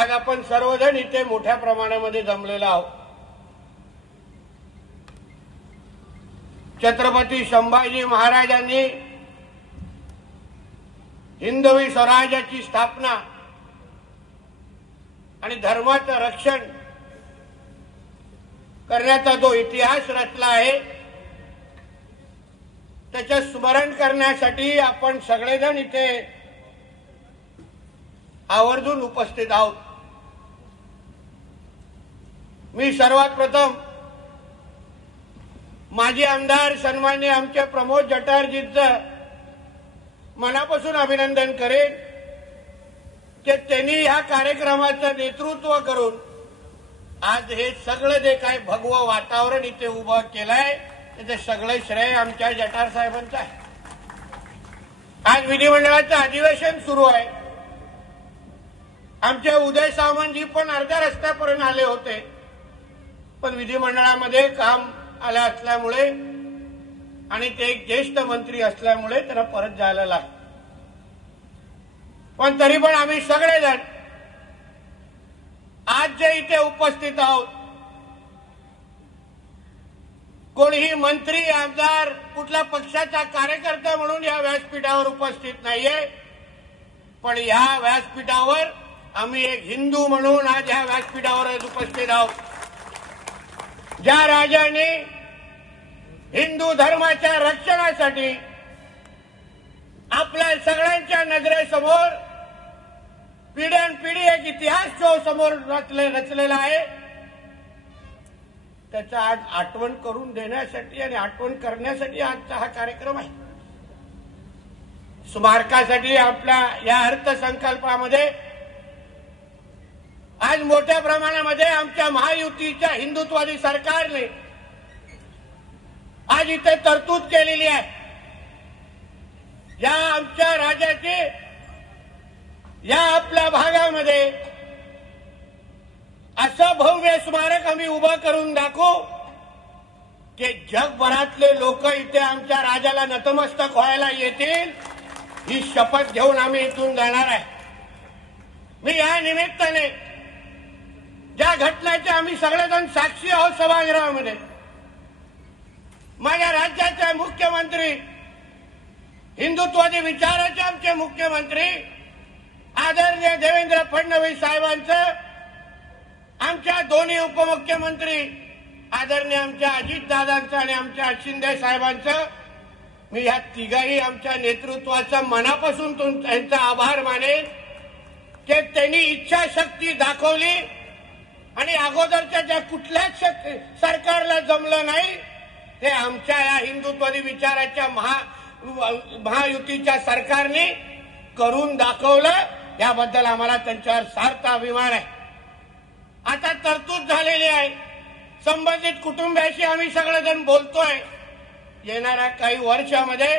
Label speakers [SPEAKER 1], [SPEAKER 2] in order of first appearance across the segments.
[SPEAKER 1] आज आपण सर्वजण इथे मोठ्या प्रमाणामध्ये जमलेलो आहोत छत्रपती संभाजी महाराजांनी हिंदवी स्वराज्याची स्थापना आणि धर्माचं रक्षण करण्याचा जो इतिहास रचला आहे त्याचं स्मरण करण्यासाठी आपण सगळेजण इथे आवर्जून उपस्थित आहोत मी सर्वात प्रथम माजी आमदार सन्मान्य आमच्या प्रमोद जटारजींचं मनापासून अभिनंदन करेन की त्यांनी ह्या कार्यक्रमाचं नेतृत्व करून आज हे सगळं जे काय भगव वातावरण इथे उभं केलंय ते सगळं श्रेय आमच्या जटार साहेबांचं आहे आज विधिमंडळाचं अधिवेशन सुरू आहे आमचे उदय सावंतजी पण अर्ध्या रस्त्यापर्यंत आले होते पण विधिमंडळामध्ये काम आले असल्यामुळे आणि ते एक ज्येष्ठ मंत्री असल्यामुळे त्यांना परत जायला लागलं पण तरी पण आम्ही सगळेजण आज जे इथे उपस्थित आहोत कोणीही मंत्री आमदार कुठल्या पक्षाचा कार्यकर्ता म्हणून या व्यासपीठावर उपस्थित नाहीये पण या व्यासपीठावर आम्ही एक हिंदू म्हणून आज ह्या व्यासपीठावर उपस्थित आहोत ज्या राजाने हिंदू धर्माच्या रक्षणासाठी आपल्या सगळ्यांच्या नजरेसमोर पिढी एक इतिहास जो समोर रचले रचलेला आहे त्याचा आज आठवण करून देण्यासाठी आणि आठवण करण्यासाठी आजचा हा कार्यक्रम आहे स्मारकासाठी आपल्या या अर्थसंकल्पामध्ये आज मोठ्या प्रमाणामध्ये आमच्या महायुतीच्या हिंदुत्वादी सरकारने आज इथे तरतूद केलेली आहे या आमच्या राज्याची या आपल्या भागामध्ये असं भव्य स्मारक आम्ही उभं करून दाखवू की जगभरातले लोक इथे आमच्या राजाला नतमस्तक व्हायला येतील ही शपथ घेऊन आम्ही इथून जाणार आहे मी या निमित्ताने ज्या घटनेचे आम्ही सगळेजण साक्षी आहोत सभागृहामध्ये माझ्या राज्याचे मुख्यमंत्री हिंदुत्वादी विचाराचे आमचे मुख्यमंत्री आदरणीय देवेंद्र फडणवीस साहेबांचं आमच्या दोन्ही उपमुख्यमंत्री आदरणीय आमच्या अजितदादांचं आणि आमच्या शिंदे साहेबांचं मी ह्या तिघाही आमच्या नेतृत्वाचं मनापासून त्यांचा आभार मानेन की त्यांनी इच्छाशक्ती दाखवली आणि अगोदरच्या ज्या कुठल्याच सरकारला जमलं नाही ते आमच्या या हिंदुत्वादी विचाराच्या महा महायुतीच्या सरकारने करून दाखवलं याबद्दल आम्हाला त्यांच्यावर सार्थ अभिमान आहे आता तरतूद झालेली आहे संबंधित कुटुंबियाशी आम्ही सगळेजण बोलतोय येणाऱ्या काही वर्षामध्ये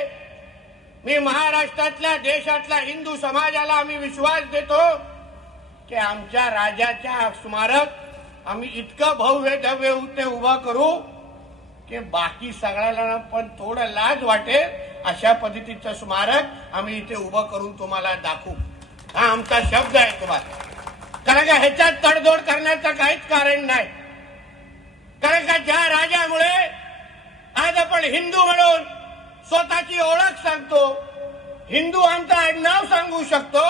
[SPEAKER 1] मी महाराष्ट्रातल्या देशातल्या हिंदू समाजाला आम्ही विश्वास देतो की आमच्या राजाच्या स्मारक आम्ही इतका भव्य भव्य उत्ते उभा करू की बाकी सगळ्याला पण थोडं लाज वाटेल अशा पद्धतीचं स्मारक आम्ही इथे उभं करून तुम्हाला दाखवू हा आमचा शब्द आहे तुम्हाला कारण का ह्याच्यात तडजोड करण्याचं काहीच कारण नाही कारण का ज्या राजामुळे आज आपण हिंदू म्हणून स्वतःची ओळख सांगतो हिंदू आमचं आडनाव सांगू शकतो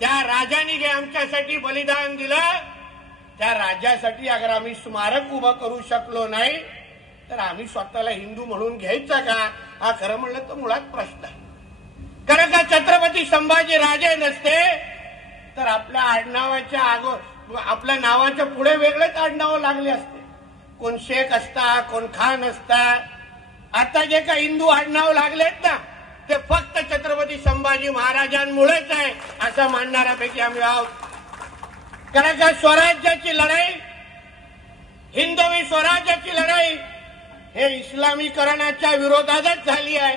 [SPEAKER 1] त्या राजाने जे आमच्यासाठी बलिदान दिलं त्या राजासाठी अगर आम्ही स्मारक उभं करू शकलो नाही तर आम्ही स्वतःला हिंदू म्हणून घ्यायचा का हा खरं म्हणलं तर मुळात प्रश्न आहे कारण का छत्रपती संभाजी राजे नसते तर आपल्या आडनावाच्या आगो आपल्या नावाच्या पुढे वेगळेच आडनावं लागले असते कोण शेख असता कोण खान असता आता जे का हिंदू आडनाव लागलेत ना ते फक्त छत्रपती संभाजी महाराजांमुळेच आहे असं मानणाऱ्यापैकी आम्ही आहोत कारण का स्वराज्याची लढाई हिंदवी स्वराज्याची लढाई हे इस्लामीकरणाच्या विरोधातच झाली आहे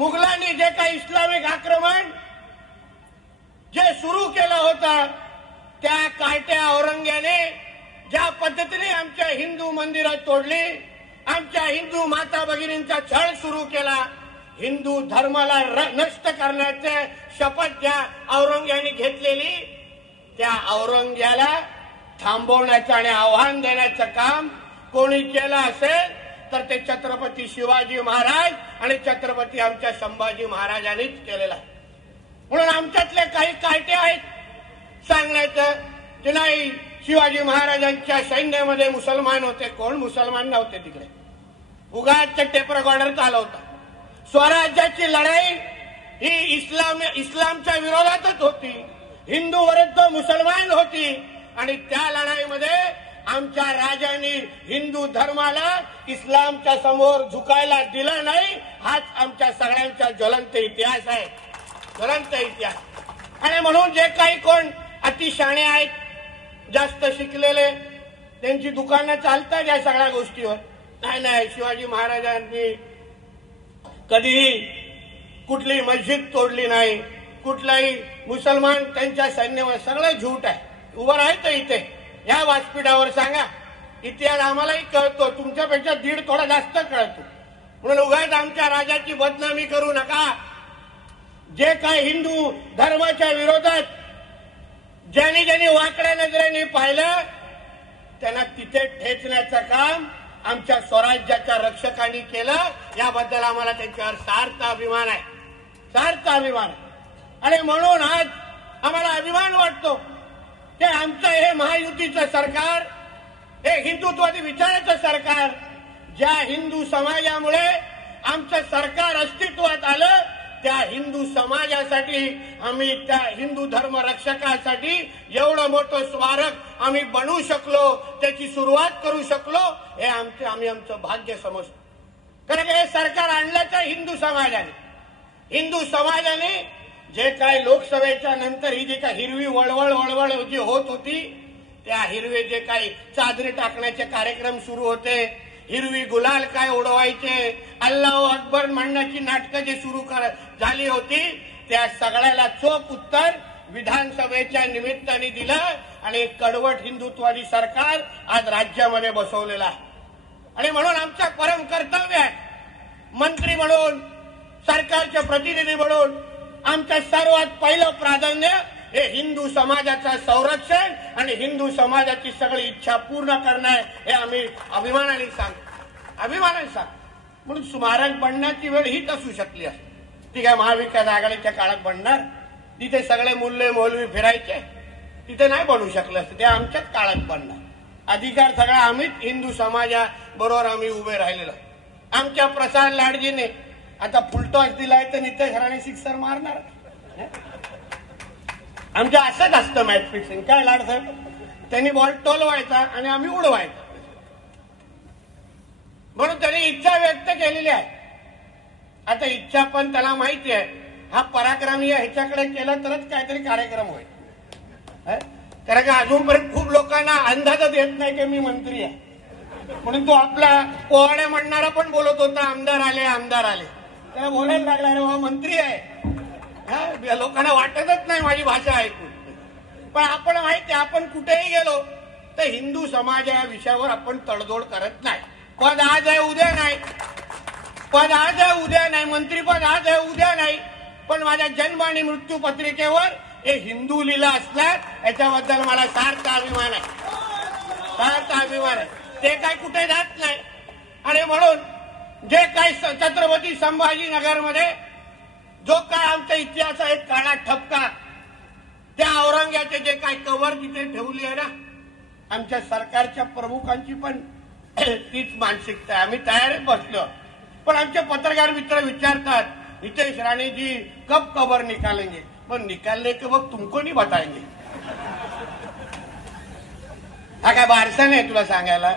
[SPEAKER 1] मुघलांनी जे काही इस्लामिक आक्रमण जे सुरू केलं होतं त्या काट्या औरंग्याने ज्या पद्धतीने आमच्या हिंदू मंदिरं तोडली आमच्या हिंदू माता भगिनींचा छळ सुरू केला हिंदू धर्माला नष्ट करण्याचे शपथ ज्या औरंग्याने घेतलेली त्या औरंग्याला थांबवण्याचं आणि आव्हान देण्याचं काम कोणी केलं असेल तर ते छत्रपती शिवाजी महाराज आणि छत्रपती आमच्या संभाजी महाराजांनीच केलेलं आहे म्हणून आमच्यातले काही कायटे आहेत सांगण्याचं की नाही शिवाजी महाराजांच्या सैन्यामध्ये मुसलमान होते कोण मुसलमान नव्हते तिकडे उगाच्या टेपर गॉर्डर होता स्वराज्याची लढाई ही इस्लाम इस्लामच्या विरोधातच होती हिंदू विरुद्ध मुसलमान होती आणि त्या लढाईमध्ये आमच्या राजांनी हिंदू धर्माला इस्लामच्या समोर झुकायला दिला नाही हाच आमच्या सगळ्यांचा ज्वलंत इतिहास आहे ज्वलंत इतिहास आणि म्हणून जे काही कोण अतिशाणे आहेत जास्त शिकलेले त्यांची दुकानं चालतात या सगळ्या गोष्टीवर नाही नाही शिवाजी महाराजांनी कधीही कुठली मस्जिद तोडली नाही कुठलाही मुसलमान त्यांच्या सैन्यावर सगळं झूट आहे उभं राहायचं इथे या व्यासपीठावर सांगा इतिहास आम्हालाही कळतो तुमच्यापेक्षा दीड थोडा जास्त कळतो म्हणून उगाच आमच्या राजाची बदनामी करू नका जे काय हिंदू धर्माच्या विरोधात ज्यांनी ज्यांनी वाकड्या नजरेने पाहिलं त्यांना तिथे ठेचण्याचं काम आमच्या स्वराज्याच्या रक्षकांनी केलं याबद्दल आम्हाला त्यांच्यावर सार्थ अभिमान आहे सार्थ अभिमान आहे आणि म्हणून आज आम्हाला अभिमान वाटतो की आमचं हे महायुतीचं सरकार हे हिंदुत्वादी विचाराचं सरकार ज्या हिंदू समाजामुळे आमचं सरकार अस्तित्वात आलं त्या हिंदू समाजासाठी आम्ही त्या हिंदू धर्म रक्षकासाठी एवढं मोठं स्मारक आम्ही बनवू शकलो त्याची सुरुवात करू शकलो हे आमचे आम्ही आमचं भाग्य समजतो कारण हे सरकार तर हिंदू समाजाने हिंदू समाजाने जे काय लोकसभेच्या नंतर ही जी काय हिरवी वळवळ वळवळ जी होत होती त्या हिरवे जे काही चादरी टाकण्याचे कार्यक्रम सुरू होते हिरवी गुलाल काय उडवायचे अल्लाह अकबर म्हणण्याची नाटकं जी सुरू झाली होती त्या सगळ्याला चोख उत्तर विधानसभेच्या निमित्ताने दिलं आणि कडवट हिंदुत्वादी सरकार आज राज्यामध्ये बसवलेलं आहे आणि म्हणून आमचा परम कर्तव्य आहे मंत्री म्हणून सरकारचे प्रतिनिधी म्हणून आमचं सर्वात पहिलं प्राधान्य हे हिंदू समाजाचं संरक्षण आणि हिंदू समाजाची सगळी इच्छा पूर्ण करणं हे आम्ही अभिमानाने सांग अभिमानाने सांग म्हणून स्मारक बनण्याची वेळ हीच असू शकली असते ती काय महाविकास आघाडीच्या काळात बनणार तिथे सगळे मुल्ले मोलवी फिरायचे तिथे नाही बनू शकले असते ते आमच्याच काळात बनणार अधिकार सगळा आम्हीच हिंदू समाजाबरोबर आम्ही उभे राहिलेलो आमच्या प्रसाद लाडजीने आता फुलटॉस दिलाय तर नितेश राणे सिक्सर मारणार आमच्या असंच असतं मॅच फिक्सिंग काय लाड साहेब त्यांनी बॉल टोलवायचा आणि आम्ही उडवायचा म्हणून त्यांनी इच्छा व्यक्त केलेली आहे आता इच्छा पण त्याला माहिती आहे हा पराक्रमी या ह्याच्याकडे केला तरच काहीतरी कार्यक्रम होईल कारण का अजूनपर्यंत खूप लोकांना अंदाजच येत नाही की मी मंत्री आहे म्हणून तो आपला पोहाड्या म्हणणारा पण बोलत होता आमदार आले आमदार आले त्याला बोलायला लागला रे मंत्री आहे लोकांना वाटतच नाही माझी भाषा ऐकून पण आपण माहिती आपण कुठेही गेलो तर हिंदू समाज या विषयावर आपण तडजोड करत नाही पद आज आहे उद्या नाही पद आज आहे उद्या नाही मंत्रीपद आज आहे उद्या नाही पण माझ्या जन्म आणि मृत्यू पत्रिकेवर हे हिंदू लिहिलं असणार याच्याबद्दल मला सार्थ अभिमान आहे सार्थ अभिमान आहे ते काय कुठे जात नाही आणि म्हणून जे काही छत्रपती संभाजीनगरमध्ये जो काय आमचा इतिहास आहे काळा ठपका त्या औरंग्याचे जे काय कवर तिथे ठेवली आहे ना आमच्या सरकारच्या प्रमुखांची पण तीच मानसिकता आम्ही तयार बसलो पण आमचे पत्रकार मित्र विचारतात नितेश राणेजी कब कवर निकालेंगे पण निकालले के वक्त तुमको नहीं बताएंगे हा काय बारसा नाही तुला सांगायला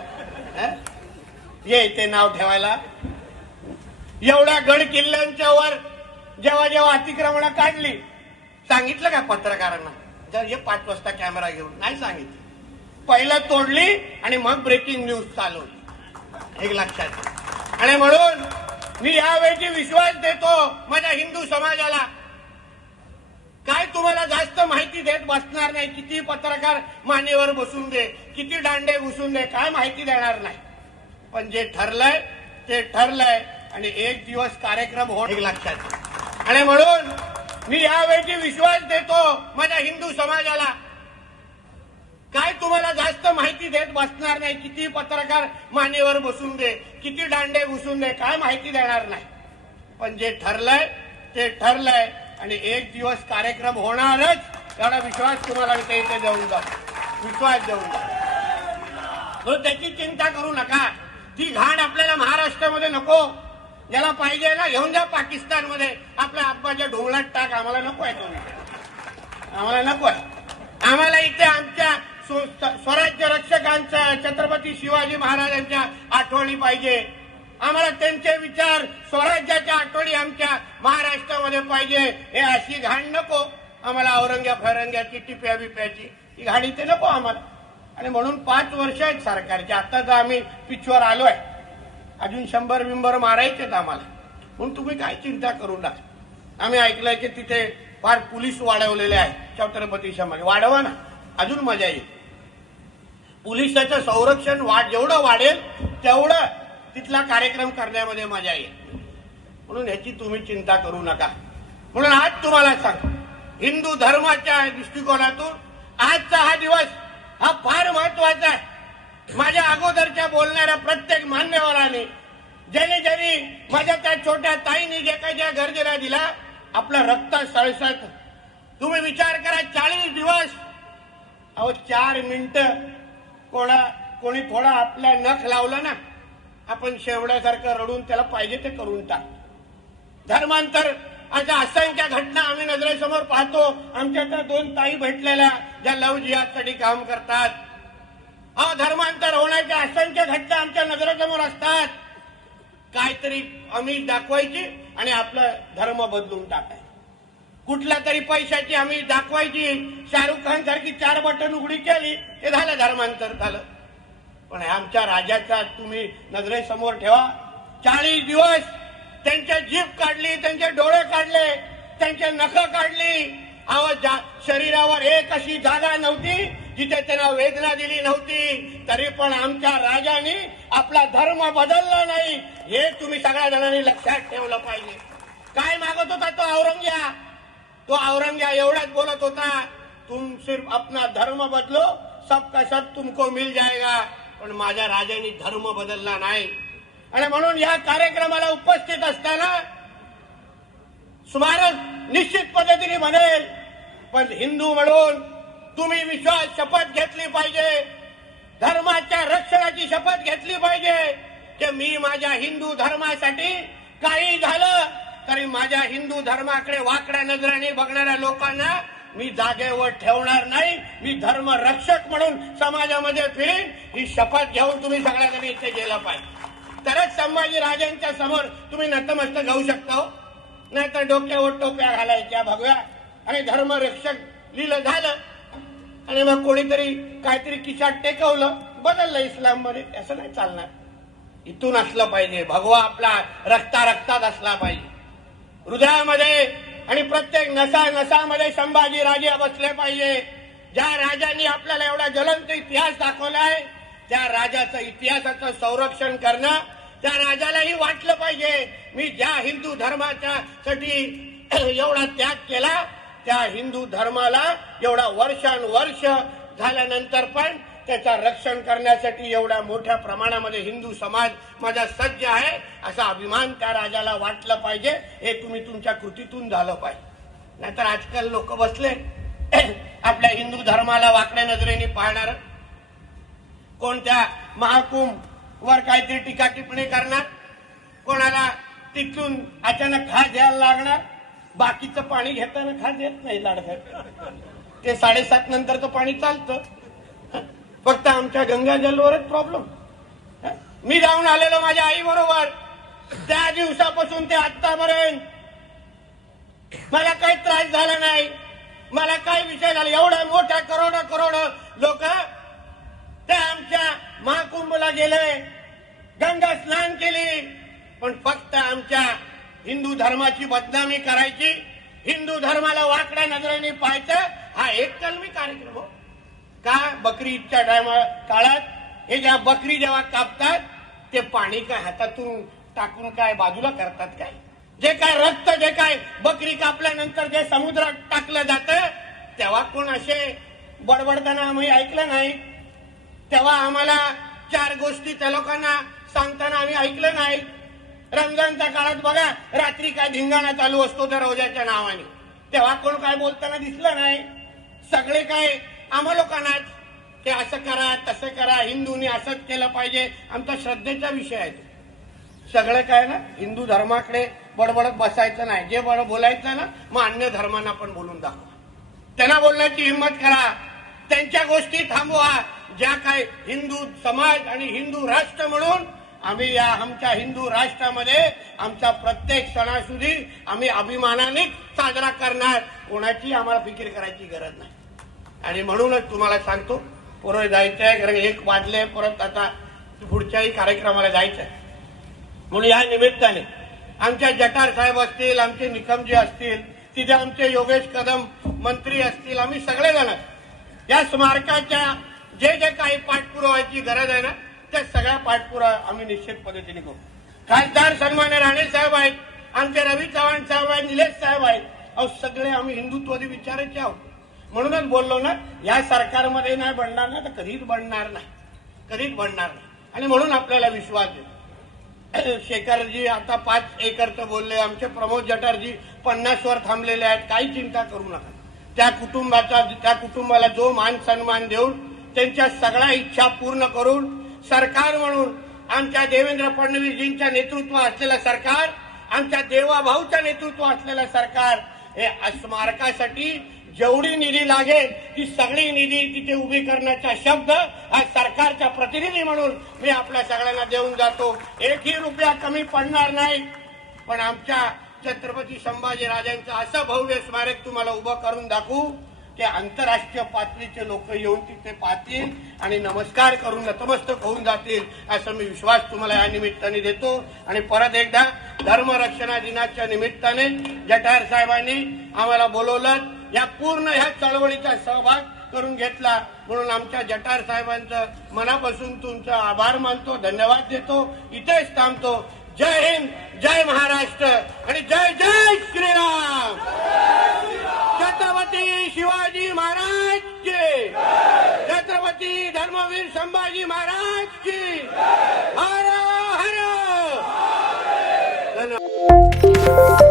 [SPEAKER 1] ये ते नाव ठेवायला एवढ्या गड किल्ल्यांच्या वर जेव्हा जेव्हा अतिक्रमण काढली सांगितलं का पत्रकारांना जर हे पाच वाजता कॅमेरा घेऊन नाही सांगितलं पहिलं तोडली आणि मग ब्रेकिंग न्यूज चालवली एक लक्षात आणि म्हणून मी यावेळी विश्वास देतो माझ्या हिंदू समाजाला काय तुम्हाला जास्त माहिती देत बसणार नाही किती पत्रकार मानेवर बसून दे किती दांडे घुसून दे काय माहिती देणार नाही पण जे ठरलंय ते ठरलंय आणि एक दिवस कार्यक्रम होत लागतात आणि म्हणून मी यावेळी विश्वास देतो माझ्या हिंदू समाजाला काय तुम्हाला जास्त माहिती देत बसणार नाही किती पत्रकार मानेवर बसून दे किती दांडे घुसून दे काय माहिती देणार नाही पण जे ठरलंय ते ठरलंय आणि एक दिवस कार्यक्रम होणारच त्याला विश्वास तुम्हाला मी इथे देऊन जा विश्वास देऊन जा त्याची चिंता करू नका ती घाण आपल्याला महाराष्ट्रामध्ये नको ज्याला पाहिजे ना घेऊन जा पाकिस्तानमध्ये आपल्या आप्पाच्या ढोंगळात टाक आम्हाला नको आहे तो आम्हाला नको आहे आम्हाला इथे आमच्या स्वराज्य रक्षकांच्या छत्रपती शिवाजी महाराजांच्या आठवणी पाहिजे आम्हाला त्यांचे विचार स्वराज्याच्या आठवणी आमच्या महाराष्ट्रामध्ये पाहिजे हे अशी घाण नको आम्हाला औरंग्या फैरंग्याची टिप्या बिप्याची ही घाण इथे नको आम्हाला आणि म्हणून पाच वर्ष आहेत सरकारची आता जर आम्ही पिचवर आलो आहे अजून शंभर बिंबर मारायचेत आम्हाला म्हणून तुम्ही काय चिंता करू नका आम्ही ऐकलंय की तिथे फार पोलीस वाढवलेले आहेत छत्रपती शंभाजी वाढवा ना अजून मजा येईल पोलिसाचं संरक्षण वाढ जेवढं वाढेल तेवढं तिथला कार्यक्रम करण्यामध्ये मजा येईल म्हणून ह्याची तुम्ही चिंता करू नका म्हणून आज तुम्हाला सांग हिंदू धर्माच्या दृष्टिकोनातून आजचा हा दिवस हा फार महत्वाचा आहे माझ्या अगोदरच्या बोलणाऱ्या प्रत्येक मान्यवराने ज्याने ज्याने माझ्या त्या छोट्या ताईने जे काही ज्या गरजेला दिला आपला रक्त सळसत तुम्ही विचार करा चाळीस दिवस अहो चार मिनिट कोणा कोणी थोडा आपला नख लावला ना आपण शेवड्यासारखं रडून त्याला पाहिजे ते करून टाक धर्मांतर अशा असंख्य घटना आम्ही नजरेसमोर पाहतो आमच्या त्या दोन ताई भेटलेल्या ज्या लव जिहादसाठी काम करतात धर्मांतर होण्याच्या असंख्य घटना आमच्या नजरेसमोर असतात काहीतरी आम्ही दाखवायची आणि आपलं धर्म बदलून टाकायची कुठल्या तरी पैशाची आम्ही दाखवायची शाहरुख खान सारखी चार बटन उघडी केली ते झालं धर्मांतर झालं पण आमच्या राजाचा तुम्ही नजरेसमोर ठेवा चाळीस दिवस त्यांच्या जीभ काढली त्यांचे डोळे काढले त्यांचे नख काढली आवाज शरीरावर एक अशी जागा नव्हती जिथे त्यांना वेदना दिली नव्हती तरी पण आमच्या राजाने आपला धर्म बदलला नाही हे तुम्ही सगळ्या जणांनी लक्षात ठेवलं पाहिजे काय मागत होता तो औरंग्या तो औरंग्या एवढाच बोलत होता तुम सिर्फ आपला धर्म बदलो सबका सब तुमको मिल जाएगा पण माझ्या राजाने धर्म बदलला नाही आणि म्हणून या कार्यक्रमाला उपस्थित असताना सुमारस निश्चित पद्धतीने म्हणेल पण हिंदू म्हणून तुम्ही विश्वास शपथ घेतली पाहिजे धर्माच्या रक्षणाची शपथ घेतली पाहिजे की मी माझ्या हिंदू धर्मासाठी काही झालं तरी माझ्या हिंदू धर्माकडे वाकड्या नजराने बघणाऱ्या लोकांना मी जागेवर ठेवणार नाही मी धर्म रक्षक म्हणून समाजामध्ये फिरेन ही शपथ घेऊन तुम्ही सगळ्यांनी इथे गेला पाहिजे तरच संभाजीराजांच्या समोर तुम्ही नतमस्त होऊ शकता हो. नाहीतर डोक्यावर टोप्या घालायच्या भगव्या आणि धर्मरक्षक लिहिलं झालं आणि मग कोणीतरी काहीतरी किशात टेकवलं बदललं इस्लाम मध्ये असं नाही चालणार इथून असलं पाहिजे भगवा आपला रक्ता रक्तात असला पाहिजे हृदयामध्ये आणि प्रत्येक नसा नसामध्ये संभाजी राजे बसले पाहिजे ज्या राजांनी आपल्याला एवढा ज्वलंत इतिहास दाखवलाय त्या राजाचं इतिहासाचं संरक्षण करणं त्या राजालाही वाटलं पाहिजे मी ज्या हिंदू धर्माच्या साठी एवढा त्याग केला त्या हिंदू धर्माला एवढा वर्षानुवर्ष झाल्यानंतर पण त्याचा रक्षण करण्यासाठी एवढ्या मोठ्या प्रमाणामध्ये हिंदू समाज माझा सज्ज आहे असा अभिमान त्या राजाला वाटलं पाहिजे हे तुम्ही तुमच्या कृतीतून झालं पाहिजे नाहीतर आजकाल लोक बसले आपल्या हिंदू धर्माला वाकड्या नजरेने पाहणार कोणत्या महाकुंभ वर काहीतरी टीका टिप्पणी करणार कोणाला तिथून अचानक हा द्यायला लागणार बाकीचं पाणी घेताना खाज येत नाही लाडक्या ते साडेसात नंतरच पाणी चालतं फक्त आमच्या गंगाजलवरच प्रॉब्लेम मी जाऊन आलेलो माझ्या आई बरोबर त्या दिवसापासून ते आतापर्यंत मला काही त्रास झाला नाही मला काय विषय झाला एवढा मोठ्या करोड करोड लोक ते आमच्या महाकुंभला गेले गंगा स्नान केली पण फक्त आमच्या हिंदू धर्माची बदनामी करायची हिंदू धर्माला वाकड्या नजरेने पाहायचं हा एक कलमी कार्यक्रम हो का बकरी इतक्या टायमा काळात हे ज्या बकरी जेव्हा कापतात ते पाणी काय हातातून टाकून काय बाजूला करतात काय जे काय रक्त जे काय बकरी कापल्यानंतर जे समुद्रात टाकलं जातं तेव्हा कोण असे बडबडताना आम्ही ऐकलं नाही तेव्हा आम्हाला चार गोष्टी त्या लोकांना सांगताना आम्ही ऐकलं नाही रमजानच्या काळात बघा रात्री काय धिंगाणा चालू असतो त्या रोजाच्या नावाने तेव्हा कोण काय बोलताना दिसलं नाही सगळे काय आम्हा लोकांनाच ते असं करा तसं करा हिंदूंनी असंच केलं पाहिजे आमचा श्रद्धेचा विषय आहे सगळं काय ना हिंदू धर्माकडे बडबडत बसायचं नाही जे बड बोलायचं ना मग अन्य धर्मांना पण बोलून दाखवा त्यांना बोलण्याची हिंमत करा त्यांच्या गोष्टी थांबवा ज्या काय हिंदू समाज आणि हिंदू राष्ट्र म्हणून आम्ही या आमच्या हिंदू राष्ट्रामध्ये आमचा प्रत्येक सणासुदी आम्ही अभिमानानेच साजरा करणार कोणाची आम्हाला फिकीर करायची गरज नाही आणि म्हणूनच तुम्हाला सांगतो परत जायचं आहे कारण एक वाजले परत आता पुढच्याही कार्यक्रमाला जायचं आहे म्हणून या निमित्ताने आमच्या जटार साहेब असतील आमचे निकमजी असतील तिथे आमचे योगेश कदम मंत्री असतील आम्ही सगळेजण या स्मारकाच्या जे जे काही पाठपुराव्याची गरज आहे ना त्या सगळ्या पाठपुरा आम्ही निश्चित पद्धतीने करू खासदार सन्मान्य राणे साहेब आहेत आमचे रवी चव्हाण साहेब आहेत निलेश साहेब आहेत अहो सगळे आम्ही हिंदुत्वादी विचारायचे आहोत म्हणूनच बोललो ना या सरकारमध्ये नाही बनणार ना तर कधीच बनणार नाही कधीच बनणार नाही आणि म्हणून आपल्याला विश्वास आहे शेखरजी आता पाच एकरचं बोलले आमचे प्रमोद जटारजी वर थांबलेले आहेत काही चिंता करू नका त्या कुटुंबाचा त्या कुटुंबाला जो मान सन्मान देऊन त्यांच्या सगळ्या इच्छा पूर्ण करून सरकार म्हणून आमच्या देवेंद्र फडणवीसजींच्या नेतृत्व असलेलं सरकार आमच्या देवाभाऊच्या नेतृत्व असलेलं सरकार हे स्मारकासाठी जेवढी निधी लागेल ती सगळी निधी तिथे उभी करण्याचा शब्द आज सरकारच्या प्रतिनिधी म्हणून मी आपल्या सगळ्यांना देऊन जातो एकही रुपया कमी पडणार नाही पण आमच्या छत्रपती संभाजी राजांचं असं भव्य स्मारक तुम्हाला उभं करून दाखवू ते आंतरराष्ट्रीय पातळीचे लोक येऊन तिथे पाहतील आणि नमस्कार करून नतमस्तक होऊन जातील असा मी विश्वास तुम्हाला या निमित्ताने देतो आणि परत एकदा धर्मरक्षणा दिनाच्या निमित्ताने जठार साहेबांनी आम्हाला बोलवलं या पूर्ण ह्या चळवळीचा सहभाग करून घेतला म्हणून आमच्या जटार साहेबांचं मनापासून तुमचा आभार मानतो धन्यवाद देतो इथेच थांबतो जय हिंद जय महाराष्ट्र आणि जय जय श्रीराम छत्रपती शिवाजी महाराज की छत्रपती धर्मवीर संभाजी महाराज की हर हर